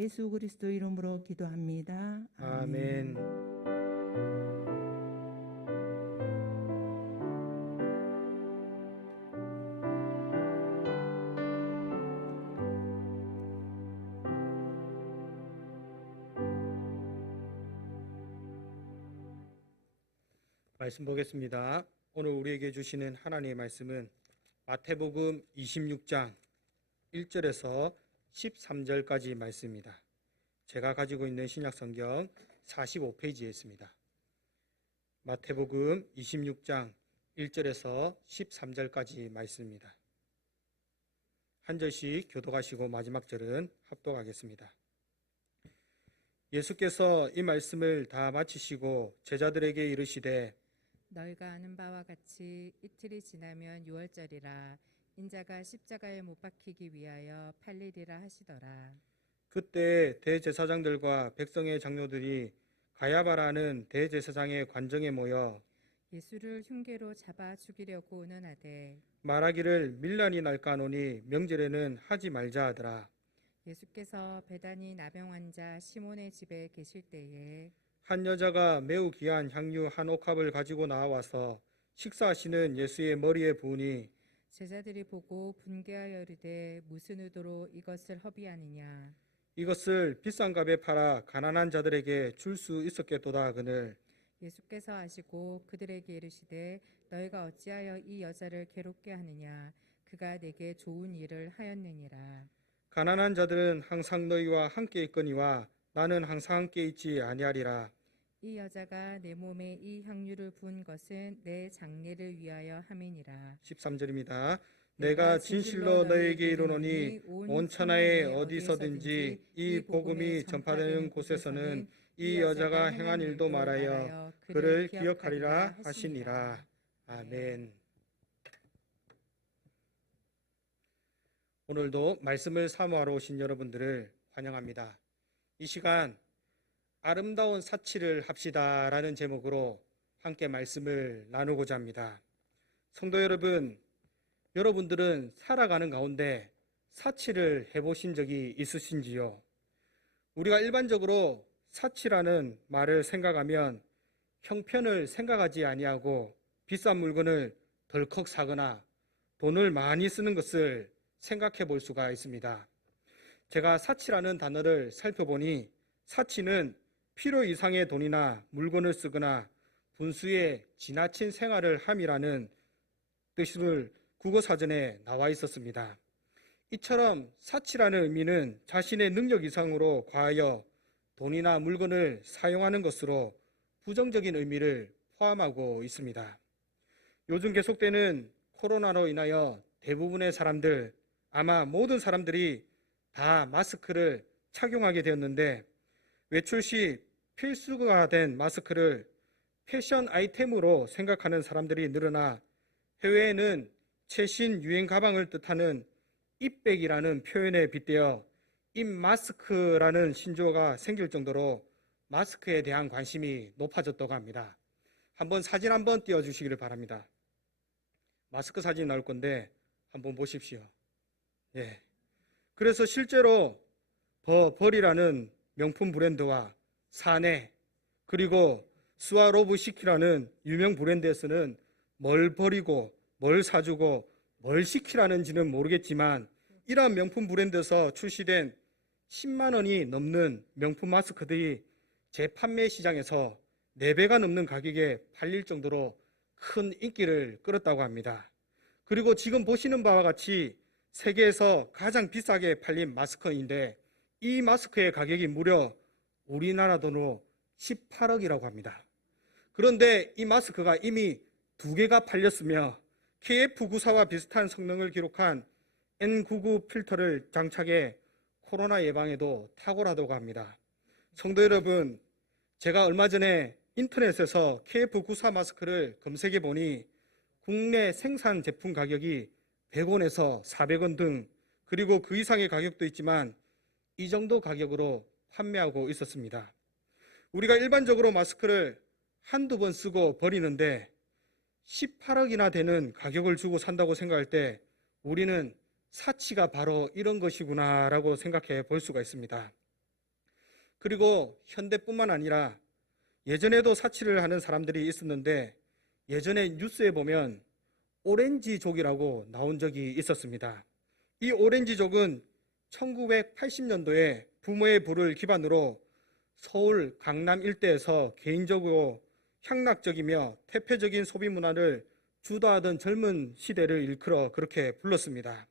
예수 그리스도 이름으로 기도합니다. 아멘. 말씀 보겠습니다. 오늘 우리에게 주시는 하나님의 말씀은 마태복음 26장 1절에서 13절까지 말씀입니다. 제가 가지고 있는 신약성경 45페이지에 있습니다. 마태복음 26장 1절에서 13절까지 말씀입니다. 한 절씩 교독하시고 마지막 절은 합독하겠습니다. 예수께서 이 말씀을 다 마치시고 제자들에게 이르시되 너희가 아는 바와 같이 이틀이 지나면 유월절이라 인자가 십자가에 못 박히기 위하여 팔리리라 하시더라. 그때 대제사장들과 백성의 장로들이 가야바라는 대제사장의 관정에 모여 예수를 흉계로 잡아 죽이려고 운운하되 말하기를 밀란이 날까 하노니 명절에는 하지 말자 하더라. 예수께서 베다니 나병 환자 시몬의 집에 계실 때에 한 여자가 매우 귀한 향유 한 옥합을 가지고 나와서 식사하시는 예수의 머리에 부으니 제자들이 보고 분개하여 이르되 무슨 의도로 이것을 허비하느냐. 이것을 비싼 값에 팔아 가난한 자들에게 줄 수 있었겠도다 하거늘 예수께서 아시고 그들에게 이르시되 너희가 어찌하여 이 여자를 괴롭게 하느냐. 그가 내게 좋은 일을 하였느니라. 가난한 자들은 항상 너희와 함께 있거니와 나는 항상 함께 있지 아니하리라. 이 여자가 내 몸에 이 향유를 부은 것은 내 장례를 위하여 함이니라. 13절입니다. 내가 진실로 너희에게 이르노니 온 천하에 어디서든지 이 복음이 전파되는 곳에서는 이 여자가 행한 일도 말하여 그를 기억하리라 하시니라. 아멘. 오늘도 말씀을 사모하러 오신 여러분들을 환영합니다. 이 시간 아름다운 사치를 합시다라는 제목으로 함께 말씀을 나누고자 합니다. 성도 여러분, 여러분들은 살아가는 가운데 사치를 해보신 적이 있으신지요? 우리가 일반적으로 사치라는 말을 생각하면 형편을 생각하지 아니하고 비싼 물건을 덜컥 사거나 돈을 많이 쓰는 것을 생각해 볼 수가 있습니다. 제가 사치라는 단어를 살펴보니 사치는 필요 이상의 돈이나 물건을 쓰거나 분수에 지나친 생활을 함이라는 뜻을 국어사전에 나와 있었습니다. 이처럼 사치라는 의미는 자신의 능력 이상으로 과하여 돈이나 물건을 사용하는 것으로 부정적인 의미를 포함하고 있습니다. 요즘 계속되는 코로나로 인하여 대부분의 사람들, 아마 모든 사람들이 다 마스크를 착용하게 되었는데 외출 시 필수가 된 마스크를 패션 아이템으로 생각하는 사람들이 늘어나 해외에는 최신 유행 가방을 뜻하는 잎백이라는 표현에 빗대어 잎마스크라는 신조어가 생길 정도로 마스크에 대한 관심이 높아졌다고 합니다. 한번 사진 한번 띄워주시기를 바랍니다. 마스크 사진 나올 건데 한번 보십시오. 예. 그래서 실제로 버버리라는 명품 브랜드와 사내 그리고 스와로브시키라는 유명 브랜드에서는 뭘 버리고 뭘 사주고 뭘 시키라는지는 모르겠지만 이러한 명품 브랜드에서 출시된 10만 원이 넘는 명품 마스크들이 재판매 시장에서 4배가 넘는 가격에 팔릴 정도로 큰 인기를 끌었다고 합니다. 그리고 지금 보시는 바와 같이 세계에서 가장 비싸게 팔린 마스크인데 이 마스크의 가격이 무려 우리나라 돈으로 18억이라고 합니다. 그런데 이 마스크가 이미 2개가 팔렸으며 KF94와 비슷한 성능을 기록한 N99 필터를 장착해 코로나 예방에도 탁월하다고 합니다. 성도 여러분, 제가 얼마 전에 인터넷에서 KF94 마스크를 검색해 보니 국내 생산 제품 가격이 100원에서 400원 등 그리고 그 이상의 가격도 있지만 이 정도 가격으로 판매하고 있었습니다. 우리가 일반적으로 마스크를 한두 번 쓰고 버리는데 18억이나 되는 가격을 주고 산다고 생각할 때 우리는 사치가 바로 이런 것이구나 라고 생각해 볼 수가 있습니다. 그리고 현대뿐만 아니라 예전에도 사치를 하는 사람들이 있었는데, 예전에 뉴스에 보면 오렌지족이라고 나온 적이 있었습니다. 이 오렌지족은 1980년도에 부모의 부를 기반으로 서울 강남 일대에서 개인적으로 향락적이며 태폐적인 소비 문화를 주도하던 젊은 시대를 일컬어 그렇게 불렀습니다.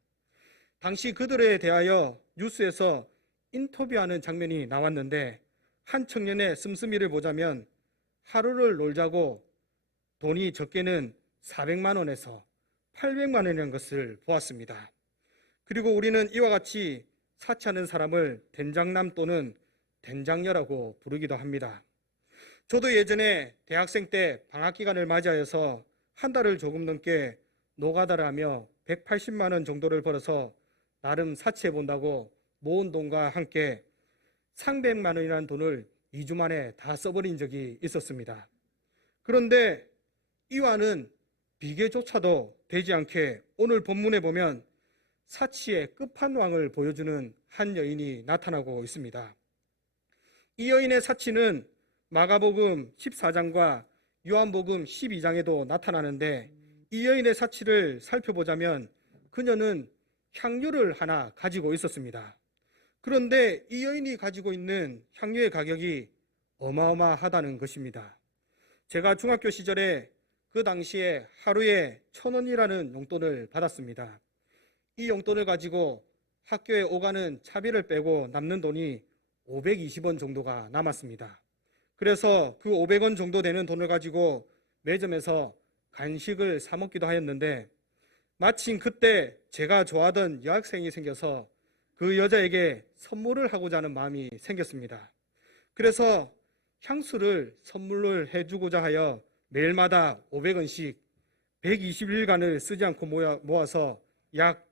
당시 그들에 대하여 뉴스에서 인터뷰하는 장면이 나왔는데, 한 청년의 씀씀이를 보자면 하루를 놀자고 돈이 적게는 400만 원에서 800만 원이라는 것을 보았습니다. 그리고 우리는 이와 같이 사치하는 사람을 된장남 또는 된장녀라고 부르기도 합니다. 저도 예전에 대학생 때 방학 기간을 맞이하여서 한 달을 조금 넘게 노가다를 하며 180만 원 정도를 벌어서 나름 사치해 본다고 모은 돈과 함께 300만 원이라는 돈을 2주 만에 다 써버린 적이 있었습니다. 그런데 이와는 비교조차도 되지 않게 오늘 본문에 보면 사치의 끝판왕을 보여주는 한 여인이 나타나고 있습니다. 이 여인의 사치는 마가복음 14장과 요한복음 12장에도 나타나는데, 이 여인의 사치를 살펴보자면 그녀는 향유를 하나 가지고 있었습니다. 그런데 이 여인이 가지고 있는 향유의 가격이 어마어마하다는 것입니다. 제가 중학교 시절에 그 당시에 하루에 1,000원이라는 용돈을 받았습니다. 이 용돈을 가지고 학교에 오가는 차비를 빼고 남는 돈이 520원 정도가 남았습니다. 그래서 그 500원 정도 되는 돈을 가지고 매점에서 간식을 사 먹기도 하였는데, 마침 그때 제가 좋아하던 여학생이 생겨서 그 여자에게 선물을 하고자 하는 마음이 생겼습니다. 그래서 향수를 선물을 해주고자 하여 매일마다 500원씩 120일간을 쓰지 않고 모아서 약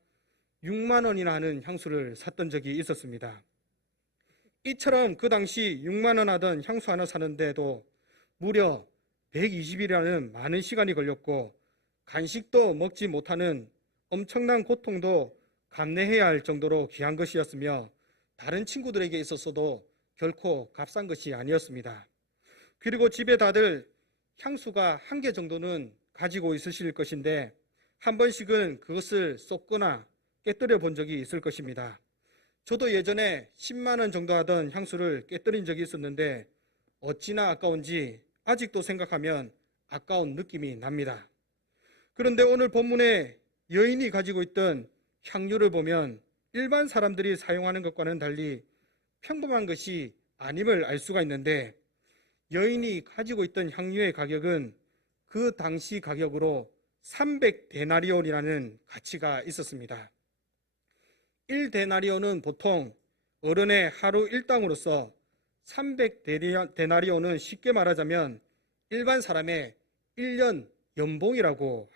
6만 원이나 하는 향수를 샀던 적이 있었습니다. 이처럼 그 당시 6만 원 하던 향수 하나 사는데도 무려 120일이라는 많은 시간이 걸렸고, 간식도 먹지 못하는 엄청난 고통도 감내해야 할 정도로 귀한 것이었으며, 다른 친구들에게 있어서도 결코 값싼 것이 아니었습니다. 그리고 집에 다들 향수가 1개 정도는 가지고 있으실 것인데, 한 번씩은 그것을 쏟거나 깨뜨려 본 적이 있을 것입니다. 저도 예전에 10만 원 정도 하던 향수를 깨뜨린 적이 있었는데, 어찌나 아까운지 아직도 생각하면 아까운 느낌이 납니다. 그런데 오늘 본문에 여인이 가지고 있던 향유를 보면 일반 사람들이 사용하는 것과는 달리 평범한 것이 아님을 알 수가 있는데, 여인이 가지고 있던 향유의 가격은 그 당시 가격으로 300데나리온이라는 가치가 있었습니다. 1데나리온은 보통 어른의 하루 일당으로서, 300데나리온은 쉽게 말하자면 일반 사람의 1년 연봉이라고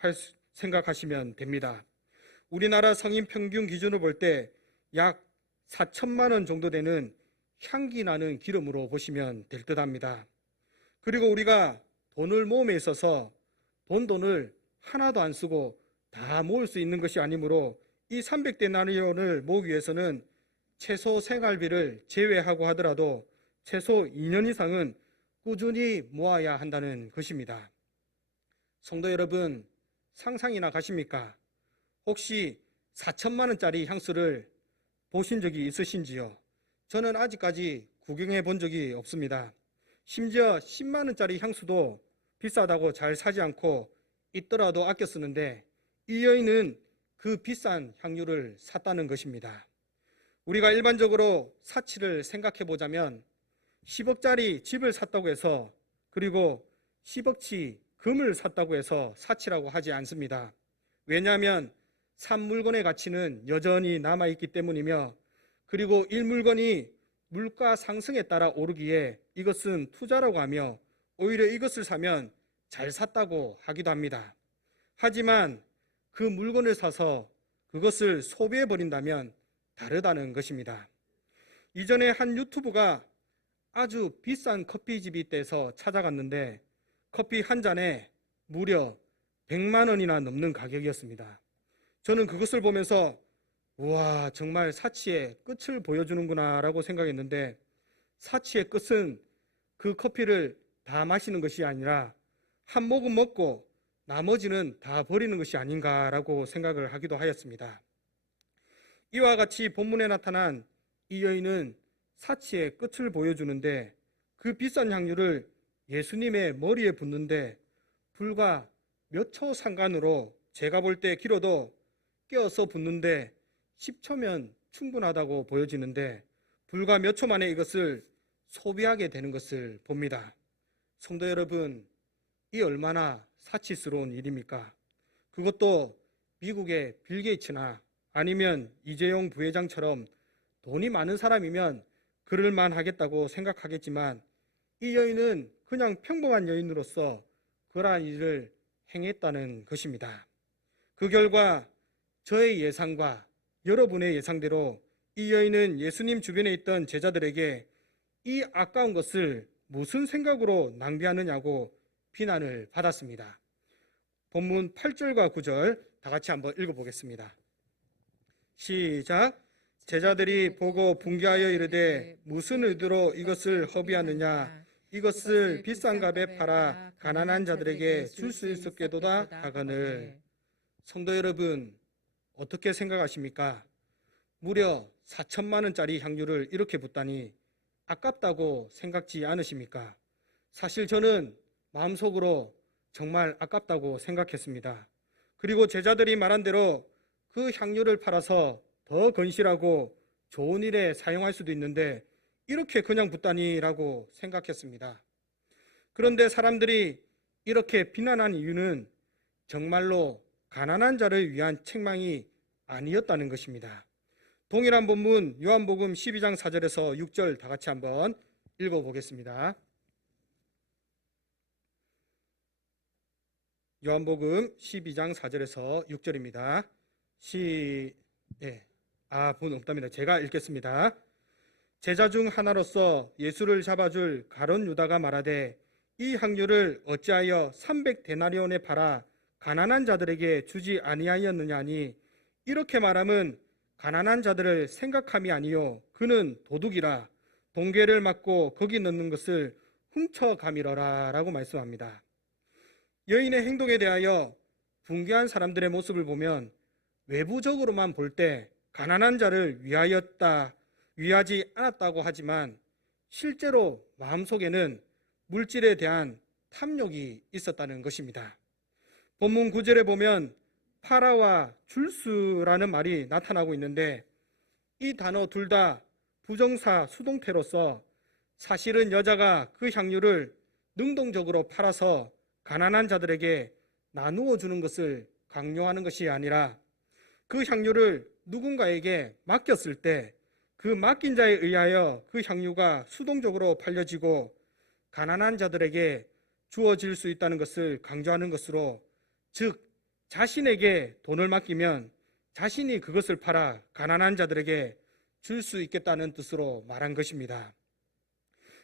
생각하시면 됩니다. 우리나라 성인 평균 기준으로 볼 때 약 4천만 원 정도 되는 향기 나는 기름으로 보시면 될 듯합니다. 그리고 우리가 돈을 모음에 있어서 본 돈을 하나도 안 쓰고 다 모을 수 있는 것이 아니므로 이 300데나리온을 모으기 위해서는 최소 생활비를 제외하고 하더라도 최소 2년 이상은 꾸준히 모아야 한다는 것입니다. 성도 여러분, 상상이나 가십니까? 혹시 4천만 원짜리 향수를 보신 적이 있으신지요? 저는 아직까지 구경해 본 적이 없습니다. 심지어 10만 원짜리 향수도 비싸다고 잘 사지 않고 있더라도 아껴 쓰는데, 이 여인은 그 비싼 향유를 샀다는 것입니다. 우리가 일반적으로 사치를 생각해 보자면 10억짜리 집을 샀다고 해서, 그리고 10억치 금을 샀다고 해서 사치라고 하지 않습니다. 왜냐하면 산 물건의 가치는 여전히 남아있기 때문이며, 그리고 이 물건이 물가 상승에 따라 오르기에 이것은 투자라고 하며, 오히려 이것을 사면 잘 샀다고 하기도 합니다. 하지만 그 물건을 사서 그것을 소비해버린다면 다르다는 것입니다. 이전에 한 유튜브가 아주 비싼 커피집이 있대서 찾아갔는데, 커피 한 잔에 무려 100만 원이나 넘는 가격이었습니다. 저는 그것을 보면서 우와, 정말 사치의 끝을 보여주는구나 라고 생각했는데, 사치의 끝은 그 커피를 다 마시는 것이 아니라 한 모금 먹고 나머지는 다 버리는 것이 아닌가라고 생각을 하기도 하였습니다. 이와 같이 본문에 나타난 이 여인은 사치의 끝을 보여주는데 그 비싼 향유를 예수님의 머리에 붓는데 불과 몇 초 상간으로 제가 볼 때 길어도 껴서 붓는데 10초면 충분하다고 보여지는데 불과 몇 초 만에 이것을 소비하게 되는 것을 봅니다. 성도 여러분, 이 얼마나 사치스러운 일입니까? 그것도 미국의 빌 게이츠나 아니면 이재용 부회장처럼 돈이 많은 사람이면 그럴만 하겠다고 생각하겠지만 이 여인은 그냥 평범한 여인으로서 그러한 일을 행했다는 것입니다. 그 결과 저의 예상과 여러분의 예상대로 이 여인은 예수님 주변에 있던 제자들에게 이 아까운 것을 무슨 생각으로 낭비하느냐고 비난을 받았습니다. 본문 8절과 9절 다 같이 한번 읽어보겠습니다. 시작. 제자들이 보고 분개하여 이르되 무슨 의도로 이것을 허비하느냐, 이것을 비싼 값에 팔아 가난한 자들에게 줄 수 있었게도다 하거늘. 성도 여러분, 어떻게 생각하십니까? 무려 4천만 원짜리 향유를 이렇게 붓다니 아깝다고 생각지 않으십니까? 사실 저는 마음속으로 정말 아깝다고 생각했습니다. 그리고 제자들이 말한 대로 그 향유를 팔아서 더 건실하고 좋은 일에 사용할 수도 있는데 이렇게 그냥 붓다니라고 생각했습니다. 그런데 사람들이 이렇게 비난한 이유는 정말로 가난한 자를 위한 책망이 아니었다는 것입니다. 동일한 본문 요한복음 12장 4절에서 6절 다 같이 한번 읽어보겠습니다. 요한복음 12장 4절에서 6절입니다. 분 없답니다. 제가 읽겠습니다. 제자 중 하나로서 예수를 잡아줄 가룟 유다가 말하되 이 향유를 어찌하여 300데나리온에 팔아 가난한 자들에게 주지 아니하였느냐 하니 이렇게 말함은 가난한 자들을 생각함이 아니요 그는 도둑이라 동괴를 맞고 거기 넣는 것을 훔쳐가미러라 라고 말씀합니다. 여인의 행동에 대하여 분개한 사람들의 모습을 보면 외부적으로만 볼 때 가난한 자를 위하지 않았다고 하지만 실제로 마음속에는 물질에 대한 탐욕이 있었다는 것입니다. 본문 9절에 보면 파라와 줄수라는 말이 나타나고 있는데 이 단어 둘 다 부정사 수동태로서 사실은 여자가 그 향유를 능동적으로 팔아서 가난한 자들에게 나누어 주는 것을 강요하는 것이 아니라 그 향유를 누군가에게 맡겼을 때 그 맡긴 자에 의하여 그 향유가 수동적으로 팔려지고 가난한 자들에게 주어질 수 있다는 것을 강조하는 것으로, 즉 자신에게 돈을 맡기면 자신이 그것을 팔아 가난한 자들에게 줄 수 있겠다는 뜻으로 말한 것입니다.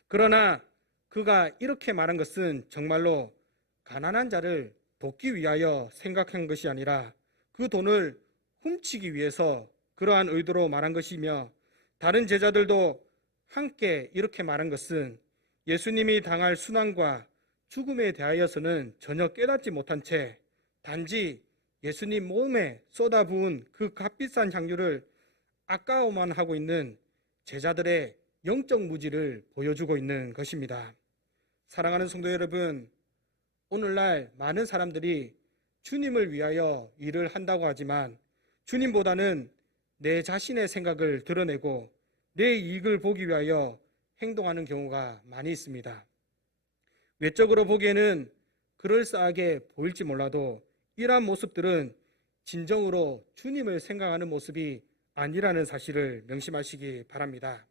그러나 그가 이렇게 말한 것은 정말로 가난한 자를 돕기 위하여 생각한 것이 아니라 그 돈을 훔치기 위해서 그러한 의도로 말한 것이며, 다른 제자들도 함께 이렇게 말한 것은 예수님이 당할 순환과 죽음에 대하여서는 전혀 깨닫지 못한 채 단지 예수님 몸에 쏟아부은 그 값비싼 향유를 아까워만 하고 있는 제자들의 영적 무지를 보여주고 있는 것입니다. 사랑하는 성도 여러분, 오늘날 많은 사람들이 주님을 위하여 일을 한다고 하지만 주님보다는 내 자신의 생각을 드러내고 내 이익을 보기 위하여 행동하는 경우가 많이 있습니다. 외적으로 보기에는 그럴싸하게 보일지 몰라도 이러한 모습들은 진정으로 주님을 생각하는 모습이 아니라는 사실을 명심하시기 바랍니다.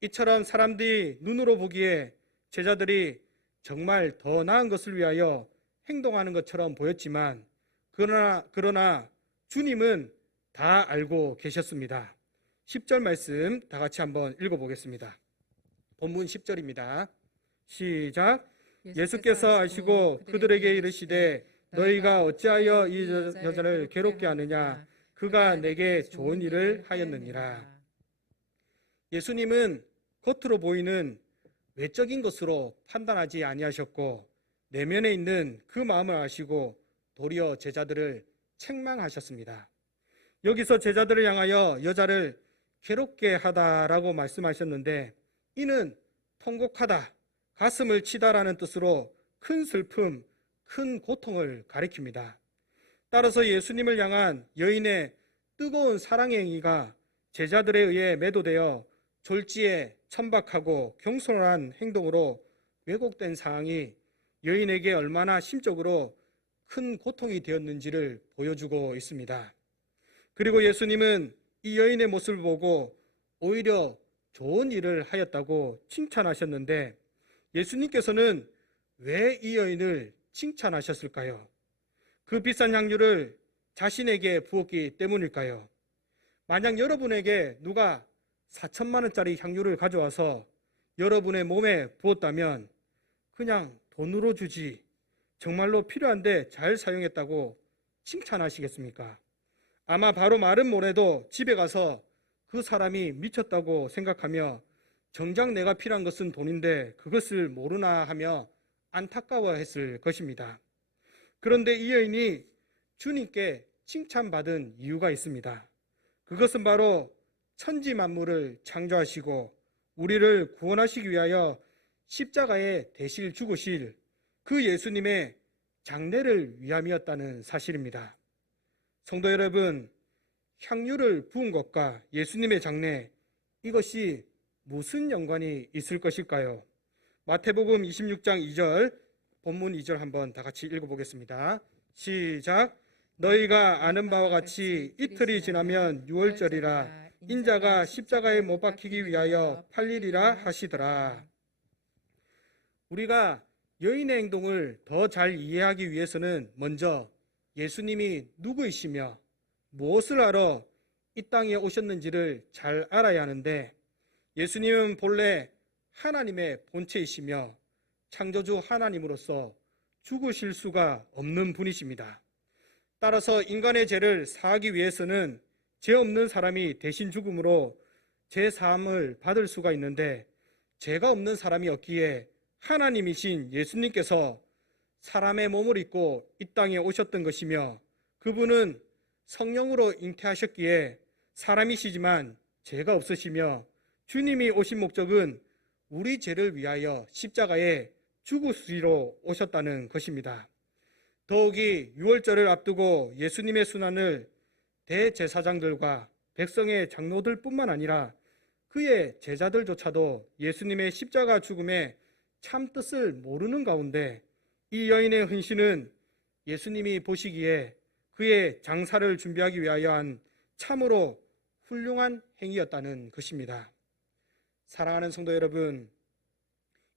이처럼 사람들이 눈으로 보기에 제자들이 정말 더 나은 것을 위하여 행동하는 것처럼 보였지만 그러나 주님은 다 알고 계셨습니다. 10절 말씀 다 같이 한번 읽어보겠습니다. 본문 10절입니다. 시작. 예수께서 아시고 그들에게 이르시되 너희가 어찌하여 이 여자를 괴롭게 하느냐, 그가 내게 좋은 일을 하였느니라. 예수님은 겉으로 보이는 외적인 것으로 판단하지 아니하셨고 내면에 있는 그 마음을 아시고 도리어 제자들을 책망하셨습니다. 여기서 제자들을 향하여 여자를 괴롭게 하다라고 말씀하셨는데 이는 통곡하다, 가슴을 치다라는 뜻으로 큰 슬픔, 큰 고통을 가리킵니다. 따라서 예수님을 향한 여인의 뜨거운 사랑의 행위가 제자들에 의해 매도되어 졸지에 천박하고 경솔한 행동으로 왜곡된 상황이 여인에게 얼마나 심적으로 큰 고통이 되었는지를 보여주고 있습니다. 그리고 예수님은 이 여인의 모습을 보고 오히려 좋은 일을 하였다고 칭찬하셨는데 예수님께서는 왜 이 여인을 칭찬하셨을까요? 그 비싼 향유를 자신에게 부었기 때문일까요? 만약 여러분에게 누가 4천만 원짜리 향유를 가져와서 여러분의 몸에 부었다면 그냥 돈으로 주지 정말로 필요한데 잘 사용했다고 칭찬하시겠습니까? 아마 바로 마른 모래도 집에 가서 그 사람이 미쳤다고 생각하며 정작 내가 필요한 것은 돈인데 그것을 모르나 하며 안타까워했을 것입니다. 그런데 이 여인이 주님께 칭찬받은 이유가 있습니다. 그것은 바로 천지 만물을 창조하시고 우리를 구원하시기 위하여 십자가에 대실 죽으실 그 예수님의 장례를 위함이었다는 사실입니다. 성도 여러분, 향유를 부은 것과 예수님의 장례, 이것이 무슨 연관이 있을 것일까요? 마태복음 26장 2절, 본문 2절 한번 다 같이 읽어보겠습니다. 시작. 너희가 아는 바와 같이 이틀이 지나면 유월절이라 인자가 십자가에 못 박히기 위하여 팔리리라 하시더라. 우리가 여인의 행동을 더 잘 이해하기 위해서는 먼저 예수님이 누구이시며 무엇을 하러 이 땅에 오셨는지를 잘 알아야 하는데 예수님은 본래 하나님의 본체이시며 창조주 하나님으로서 죽으실 수가 없는 분이십니다. 따라서 인간의 죄를 사하기 위해서는 죄 없는 사람이 대신 죽음으로 죄 사함을 받을 수가 있는데 죄가 없는 사람이 없기에 하나님이신 예수님께서 사람의 몸을 입고 이 땅에 오셨던 것이며 그분은 성령으로 잉태하셨기에 사람이시지만 죄가 없으시며 주님이 오신 목적은 우리 죄를 위하여 십자가에 죽으시러 오셨다는 것입니다. 더욱이 유월절을 앞두고 예수님의 순환을 대제사장들과 백성의 장로들 뿐만 아니라 그의 제자들조차도 예수님의 십자가 죽음의 참뜻을 모르는 가운데 이 여인의 헌신은 예수님이 보시기에 그의 장사를 준비하기 위하여 한 참으로 훌륭한 행위였다는 것입니다. 사랑하는 성도 여러분,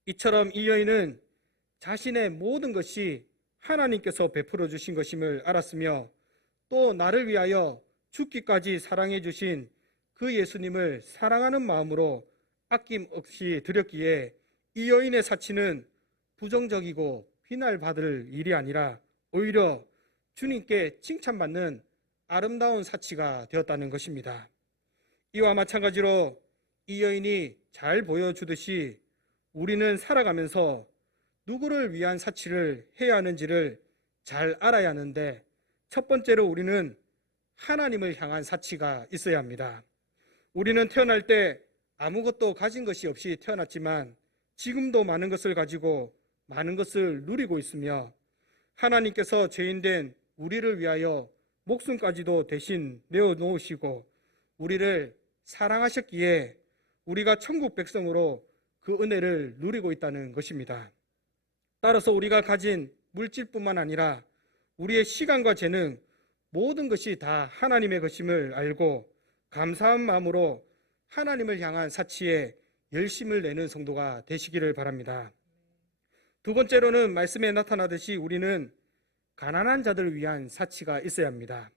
이처럼 이 여인은 자신의 모든 것이 하나님께서 베풀어 주신 것임을 알았으며 또 나를 위하여 죽기까지 사랑해 주신 그 예수님을 사랑하는 마음으로 아낌없이 드렸기에 이 여인의 사치는 부정적이고 비난받을 일이 아니라 오히려 주님께 칭찬받는 아름다운 사치가 되었다는 것입니다. 이와 마찬가지로 이 여인이 잘 보여주듯이 우리는 살아가면서 누구를 위한 사치를 해야 하는지를 잘 알아야 하는데 첫 번째로 우리는 하나님을 향한 사치가 있어야 합니다. 우리는 태어날 때 아무것도 가진 것이 없이 태어났지만 지금도 많은 것을 가지고 많은 것을 누리고 있으며 하나님께서 죄인된 우리를 위하여 목숨까지도 대신 내어놓으시고 우리를 사랑하셨기에 우리가 천국 백성으로 그 은혜를 누리고 있다는 것입니다. 따라서 우리가 가진 물질뿐만 아니라 우리의 시간과 재능 모든 것이 다 하나님의 것임을 알고 감사한 마음으로 하나님을 향한 사치에 열심을 내는 성도가 되시기를 바랍니다. 두 번째로는 말씀에 나타나듯이 우리는 가난한 자들을 위한 사치가 있어야 합니다.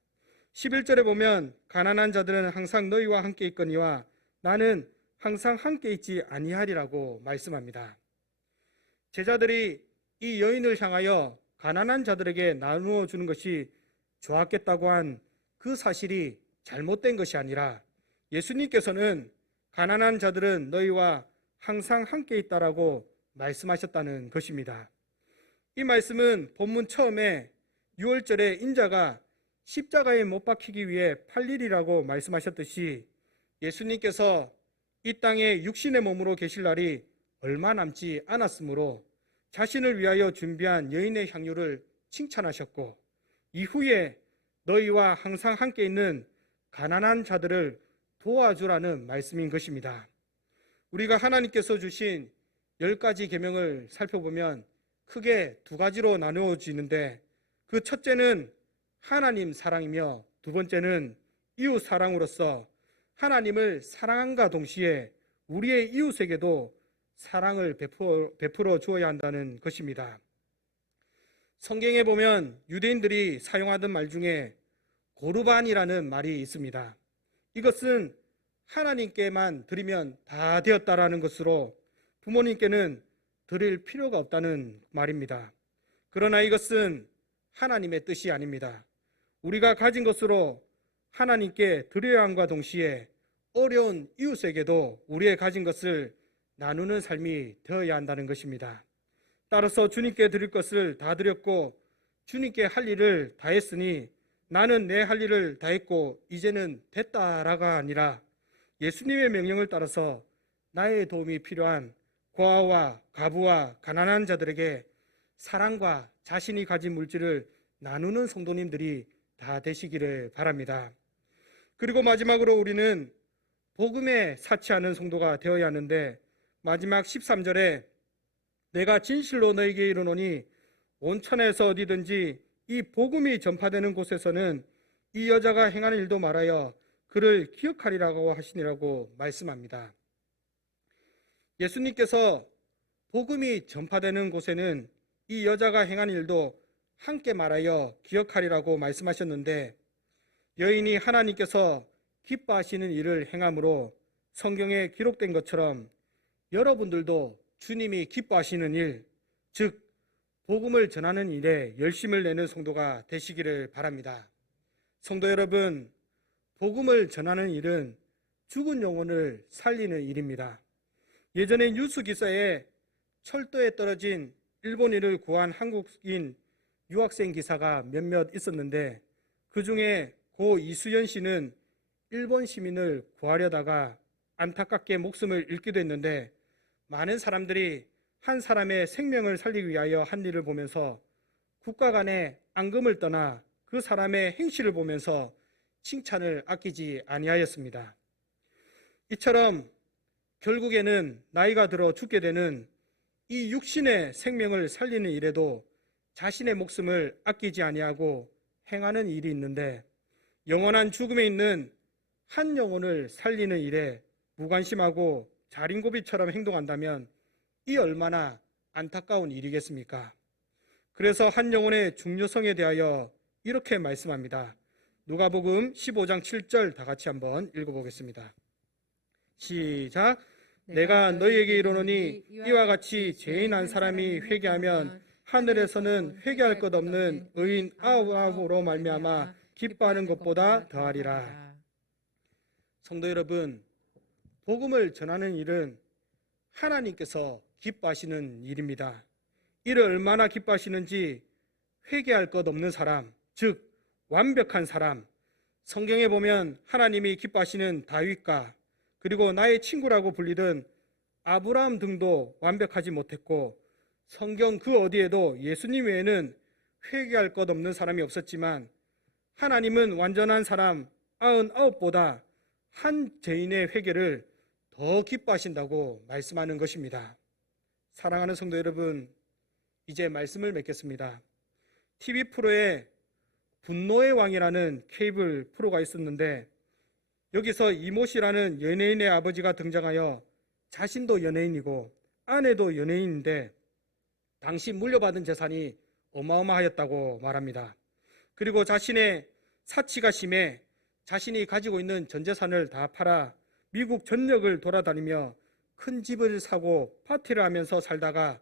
11절에 보면 가난한 자들은 항상 너희와 함께 있거니와 나는 항상 함께 있지 아니하리라고 말씀합니다. 제자들이 이 여인을 향하여 가난한 자들에게 나누어 주는 것이 좋았겠다고 한 그 사실이 잘못된 것이 아니라 예수님께서는 가난한 자들은 너희와 항상 함께 있다라고 말씀하셨다는 것입니다. 이 말씀은 본문 처음에 6월절에 인자가 십자가에 못 박히기 위해 8일이라고 말씀하셨듯이 예수님께서 이 땅에 육신의 몸으로 계실 날이 얼마 남지 않았으므로 자신을 위하여 준비한 여인의 향유를 칭찬하셨고, 이후에 너희와 항상 함께 있는 가난한 자들을 도와주라는 말씀인 것입니다. 우리가 하나님께서 주신 10가지 계명을 살펴보면 크게 두 가지로 나누어지는데, 그 첫째는 하나님 사랑이며 두 번째는 이웃 사랑으로서 하나님을 사랑함과 동시에 우리의 이웃에게도 사랑을 베풀어 주어야 한다는 것입니다. 성경에 보면 유대인들이 사용하던 말 중에 고르반이라는 말이 있습니다. 이것은 하나님께만 드리면 다 되었다라는 것으로 부모님께는 드릴 필요가 없다는 말입니다. 그러나 이것은 하나님의 뜻이 아닙니다. 우리가 가진 것으로 하나님께 드려야 함과 동시에 어려운 이웃에게도 우리의 가진 것을 나누는 삶이 되어야 한다는 것입니다. 따라서 주님께 드릴 것을 다 드렸고 주님께 할 일을 다 했으니 나는 내 할 일을 다 했고 이제는 됐다라가 아니라 예수님의 명령을 따라서 나의 도움이 필요한 고아와 가부와 가난한 자들에게 사랑과 자신이 가진 물질을 나누는 성도님들이 다 되시기를 바랍니다. 그리고 마지막으로 우리는 복음에 사치하는 성도가 되어야 하는데, 마지막 13절에 내가 진실로 너에게 이르노니 온천에서 어디든지 이 복음이 전파되는 곳에서는 이 여자가 행하는 일도 말하여 그를 기억하리라고 하시니라고 말씀합니다. 예수님께서 복음이 전파되는 곳에는 이 여자가 행한 일도 함께 말하여 기억하리라고 말씀하셨는데, 여인이 하나님께서 기뻐하시는 일을 행함으로 성경에 기록된 것처럼 여러분들도 주님이 기뻐하시는 일, 즉 복음을 전하는 일에 열심을 내는 성도가 되시기를 바랍니다. 성도 여러분, 복음을 전하는 일은 죽은 영혼을 살리는 일입니다. 예전에 뉴스 기사에 철도에 떨어진 일본인을 구한 한국인 유학생 기사가 몇몇 있었는데, 그 중에 고 이수연 씨는 일본 시민을 구하려다가 안타깝게 목숨을 잃기도 했는데, 많은 사람들이 한 사람의 생명을 살리기 위하여 한 일을 보면서 국가 간의 앙금을 떠나 그 사람의 행실을 보면서 칭찬을 아끼지 아니하였습니다. 이처럼 결국에는 나이가 들어 죽게 되는 이 육신의 생명을 살리는 일에도 자신의 목숨을 아끼지 아니하고 행하는 일이 있는데, 영원한 죽음에 있는 한 영혼을 살리는 일에 무관심하고 자린고비처럼 행동한다면 이 얼마나 안타까운 일이겠습니까? 그래서 한 영혼의 중요성에 대하여 이렇게 말씀합니다. 누가복음 15장 7절 다 같이 한번 읽어보겠습니다. 시작. 내가 너희에게 이르노니 이와 같이 죄인 한 사람이 회개하면 하늘에서는 회개할 것 없는 의인 아브라함으로 말미암아 기뻐하는 것보다 더하리라. 성도 여러분, 복음을 전하는 일은 하나님께서 기뻐하시는 일입니다. 이를 얼마나 기뻐하시는지 회개할 것 없는 사람, 즉 완벽한 사람, 성경에 보면 하나님이 기뻐하시는 다윗과 그리고 나의 친구라고 불리던 아브라함 등도 완벽하지 못했고, 성경 그 어디에도 예수님 외에는 회개할 것 없는 사람이 없었지만 하나님은 완전한 사람 99보다 한 죄인의 회개를 더 기뻐하신다고 말씀하는 것입니다. 사랑하는 성도 여러분, 이제 말씀을 맺겠습니다. TV 프로에 분노의 왕이라는 케이블 프로가 있었는데, 여기서 이모 씨라는 연예인의 아버지가 등장하여 자신도 연예인이고 아내도 연예인인데 당시 물려받은 재산이 어마어마하였다고 말합니다. 그리고 자신의 사치가 심해 자신이 가지고 있는 전 재산을 다 팔아 미국 전역을 돌아다니며 큰 집을 사고 파티를 하면서 살다가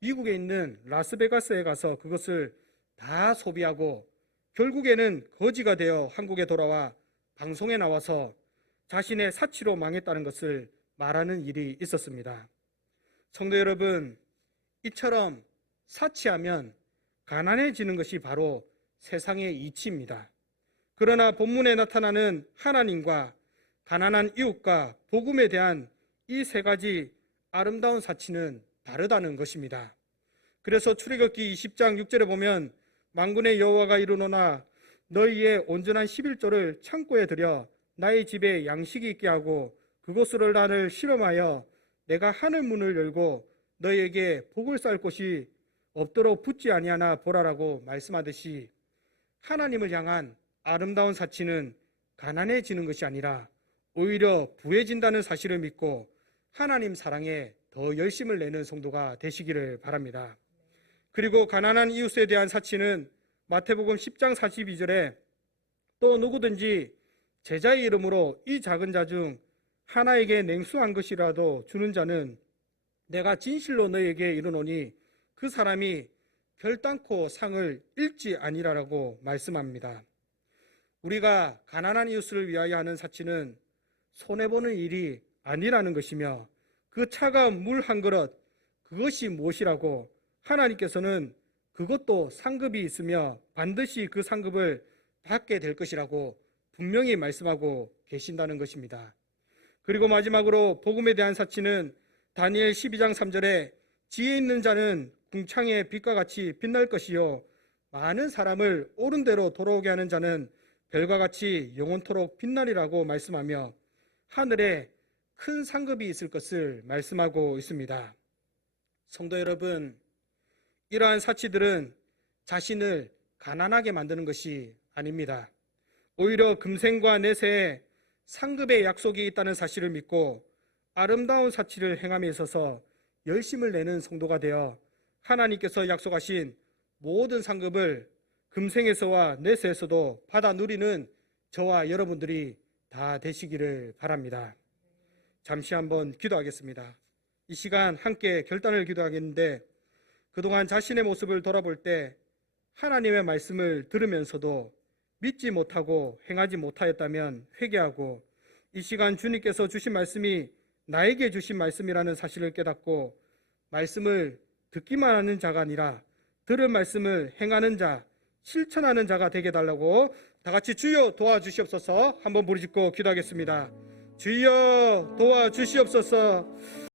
미국에 있는 라스베가스에 가서 그것을 다 소비하고 결국에는 거지가 되어 한국에 돌아와 방송에 나와서 자신의 사치로 망했다는 것을 말하는 일이 있었습니다. 성도 여러분, 이처럼 사치하면 가난해지는 것이 바로 세상의 이치입니다. 그러나 본문에 나타나는 하나님과 가난한 이웃과 복음에 대한 이 세 가지 아름다운 사치는 다르다는 것입니다. 그래서 출애굽기 20장 6절에 보면 만군의 여호와가 이르노나 너희의 온전한 11조를 창고에 들여 나의 집에 양식이 있게 하고 그곳으로 나를 실험하여 내가 하늘 문을 열고 너희에게 복을 쌓을 곳이 없도록 붙지 아니하나 보라라고 말씀하듯이 하나님을 향한 아름다운 사치는 가난해지는 것이 아니라 오히려 부해진다는 사실을 믿고 하나님 사랑에 더 열심을 내는 성도가 되시기를 바랍니다. 그리고 가난한 이웃에 대한 사치는 마태복음 10장 42절에 또 누구든지 제자의 이름으로 이 작은 자 중 하나에게 냉수한 것이라도 주는 자는 내가 진실로 너희에게 이르노니 그 사람이 결단코 상을 잃지 아니라라고 말씀합니다. 우리가 가난한 이웃을 위하여 하는 사치는 손해보는 일이 아니라는 것이며 그 차가운 물 한 그릇 그것이 무엇이라고 하나님께서는 그것도 상급이 있으며 반드시 그 상급을 받게 될 것이라고 분명히 말씀하고 계신다는 것입니다. 그리고 마지막으로 복음에 대한 사치는 다니엘 12장 3절에 지혜 있는 자는 궁창의 빛과 같이 빛날 것이요 많은 사람을 옳은 대로 돌아오게 하는 자는 별과 같이 영원토록 빛나리라고 말씀하며 하늘에 큰 상급이 있을 것을 말씀하고 있습니다. 성도 여러분, 이러한 사치들은 자신을 가난하게 만드는 것이 아닙니다. 오히려 금생과 내세에 상급의 약속이 있다는 사실을 믿고 아름다운 사치를 행함에 있어서 열심을 내는 성도가 되어 하나님께서 약속하신 모든 상급을 금생에서와 내세에서도 받아 누리는 저와 여러분들이 다 되시기를 바랍니다. 잠시 한번 기도하겠습니다. 이 시간 함께 결단을 기도하겠는데 그동안 자신의 모습을 돌아볼 때 하나님의 말씀을 들으면서도 믿지 못하고 행하지 못하였다면 회개하고 이 시간 주님께서 주신 말씀이 나에게 주신 말씀이라는 사실을 깨닫고 말씀을 듣기만 하는 자가 아니라 들은 말씀을 행하는 자, 실천하는 자가 되게 달라고 다 같이 주여 도와주시옵소서 한번 부르짖고 기도하겠습니다. 주여 도와주시옵소서.